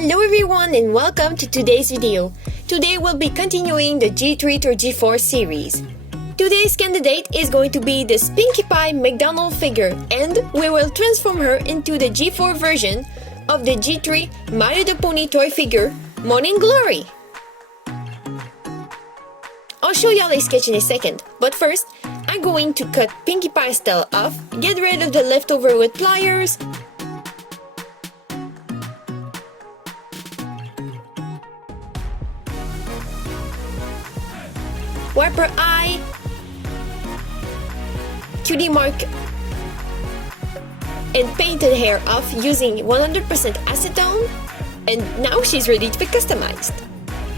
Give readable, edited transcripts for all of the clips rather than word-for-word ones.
Hello everyone and welcome to today's video. Today we'll be continuing the G3toG4 series. Today's candidate is going to be this Pinkie Pie McDonald figure, and we will transform her into the G4 version of the G3 My Little Pony toy figure, Morning Glory. I'll show y'all a sketch in a second, but first, I'm going to cut Pinkie Pie style off, get rid of the leftover with pliers, wipe her eye, cutie mark, and paint the hair off using 100% acetone, and now she's ready to be customized.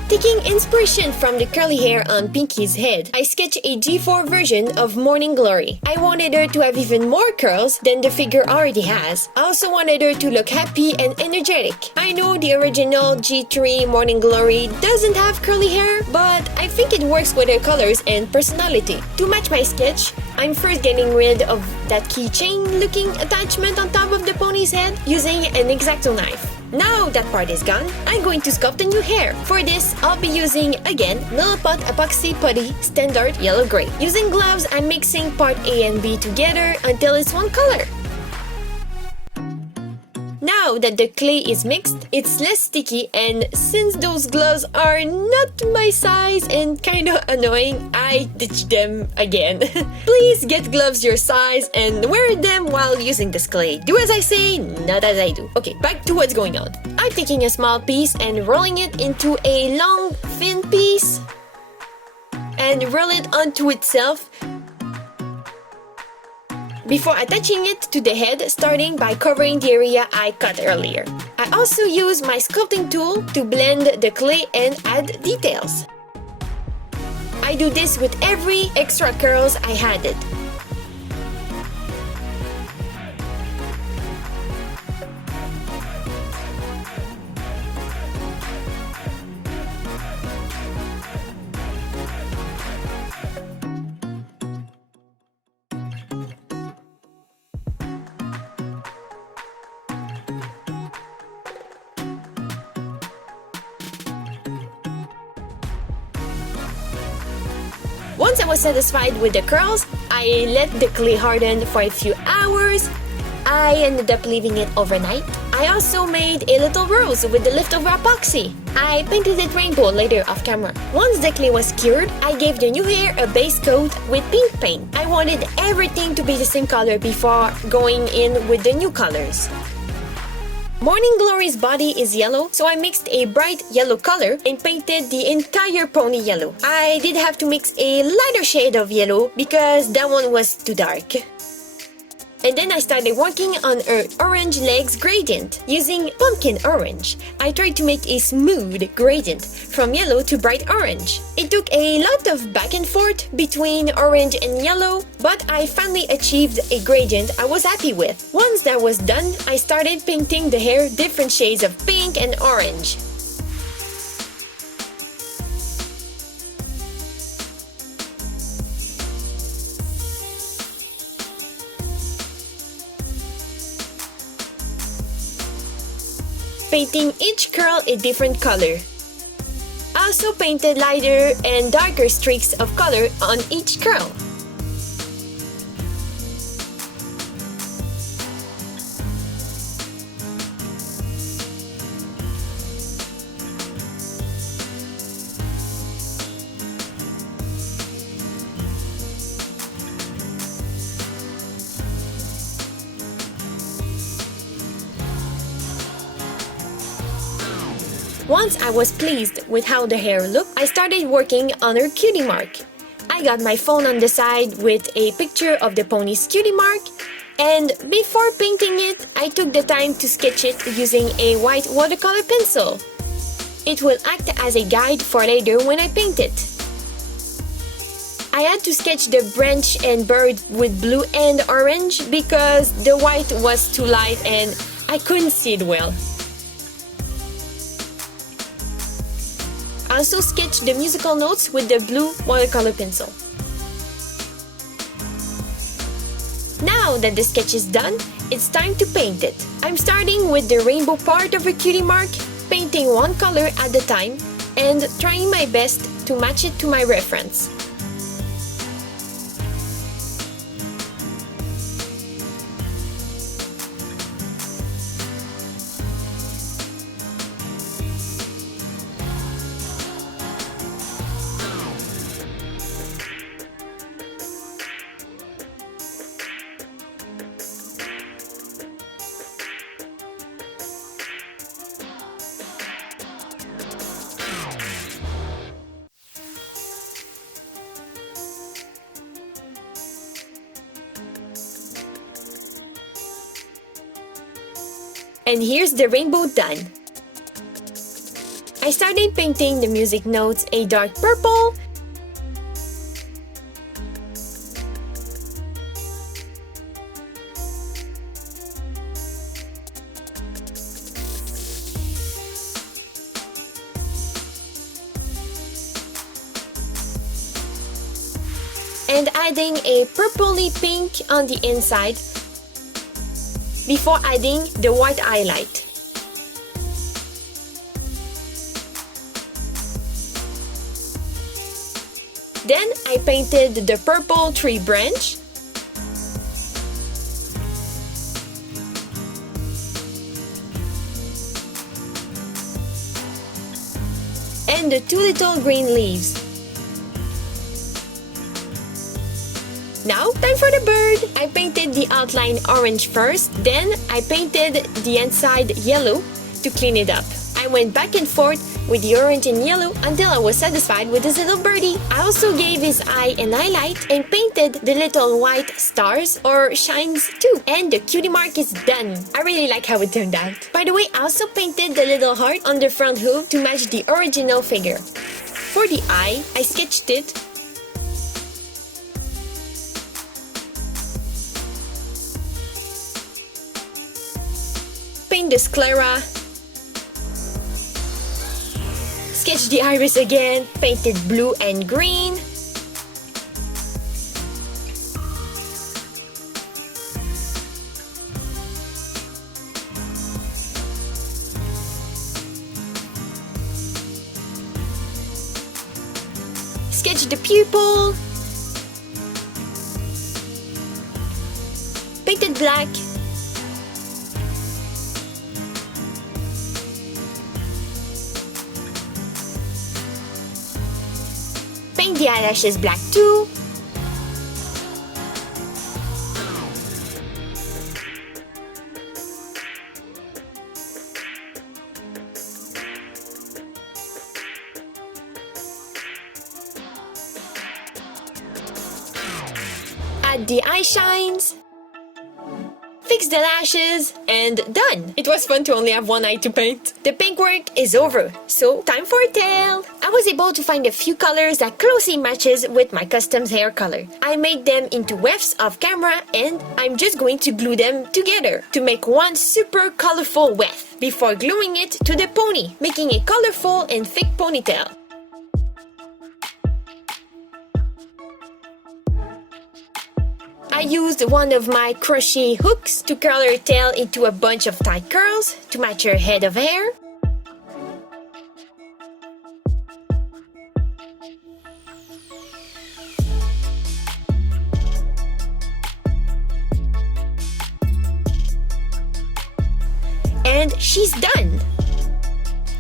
Taking inspiration from the curly hair on Pinkie's head, I sketched a G4 version of Morning Glory. I wanted her to have even more curls than the figure already has. I also wanted her to look happy and energetic. I know the original G3 Morning Glory doesn't have curly hair, but I think it works with her colors and personality. To match my sketch, I'm first getting rid of that keychain looking attachment on top of the pony's head using an X-Acto knife. Now that part is gone, I'm going to sculpt a new hair. For this, I'll be using, again, Milliput Epoxy Putty Standard Yellow Gray. Using gloves, I'm mixing part A and B together until it's one color. Now that the clay is mixed, it's less sticky, and since those gloves are not my size and kinda annoying, I ditched them again. Please get gloves your size and wear them while using this clay. Do as I say, not as I do. Okay, back to what's going on. I'm taking a small piece and rolling it into a long, thin piece and roll it onto itself before attaching it to the head, starting by covering the area I cut earlier. I also use my sculpting tool to blend the clay and add details. I do this with every extra curls I added. Once I was satisfied with the curls, I let the clay harden for a few hours. I ended up leaving it overnight. I also made a little rose with the leftover epoxy. I painted it rainbow later off camera. Once the clay was cured, I gave the new hair a base coat with pink paint. I wanted everything to be the same color before going in with the new colors. Morning Glory's body is yellow, so I mixed a bright yellow color and painted the entire pony yellow. I did have to mix a lighter shade of yellow because that one was too dark. And then I started working on her orange legs gradient using pumpkin orange. I tried to make a smooth gradient from yellow to bright orange. It took a lot of back and forth between orange and yellow, but I finally achieved a gradient I was happy with. Once that was done, I started painting the hair different shades of pink and orange. Painting each curl a different color. I also painted lighter and darker streaks of color on each curl. Once I was pleased with how the hair looked, I started working on her cutie mark. I got my phone on the side with a picture of the pony's cutie mark, and before painting it, I took the time to sketch it using a white watercolor pencil. It will act as a guide for later when I paint it. I had to sketch the branch and bird with blue and orange because the white was too light and I couldn't see it well. I also sketched the musical notes with the blue watercolor pencil. Now that the sketch is done, it's time to paint it. I'm starting with the rainbow part of her cutie mark, painting one color at a time and trying my best to match it to my reference. And here's the rainbow done. I started painting the music notes a dark purple, and adding a purpley pink on the inside before adding the white highlight. Then I painted the purple tree branch, and the two little green leaves. Now, time for the bird! I painted the outline orange first, then I painted the inside yellow to clean it up. I went back and forth with the orange and yellow until I was satisfied with this little birdie. I also gave his eye an highlight and painted the little white stars or shines too. And the cutie mark is done. I really like how it turned out. By the way, I also painted the little heart on the front hoof to match the original figure. For the eye, I sketched it paint the sclera, sketch the iris again, painted blue and green, sketch the pupil, painted black, paint the eyelashes black too. Add the eye shines. Fix the lashes, and done! It was fun to only have one eye to paint. The pink work is over, so time for a tail! I was able to find a few colors that closely matches with my custom hair color. I made them into wefts off camera and I'm just going to glue them together to make one super colorful weft before gluing it to the pony, making a colorful and thick ponytail. I used one of my crochet hooks to curl her tail into a bunch of tight curls to match her head of hair. And she's done!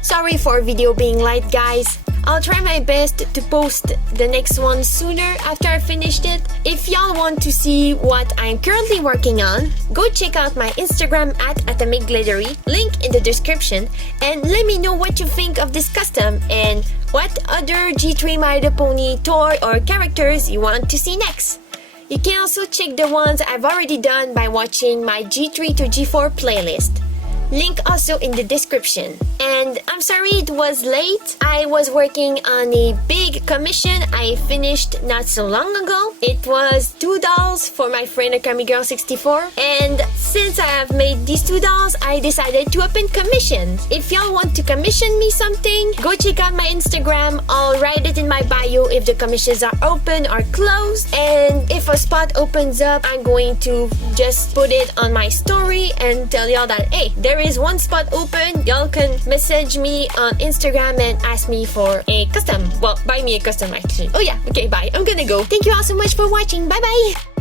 Sorry for video being late, guys. I'll try my best to post the next one sooner after I finished it. If y'all want to see what I'm currently working on, go check out my Instagram at @AtomicGlittery, link in the description, and let me know what you think of this custom and what other G3 My Little Pony toy or characters you want to see next. You can also check the ones I've already done by watching my G3toG4 playlist. Link also in the description. And I'm sorry it was late. I was working on a big commission I finished not so long ago. It was 2 dolls for my friend AkamiGirl64. And since I have made these 2 dolls, I decided to open commissions. If y'all want to commission me something, go check out my Instagram. I'll write it in my bio if the commissions are open or closed. And if a spot opens up, I'm going to just put it on my story and tell y'all that, hey, there is one spot open, y'all can message me on Instagram and ask me for a custom. Well, buy me a custom actually. Oh yeah, okay, bye. I'm gonna go. Thank you all so much for watching. Bye bye.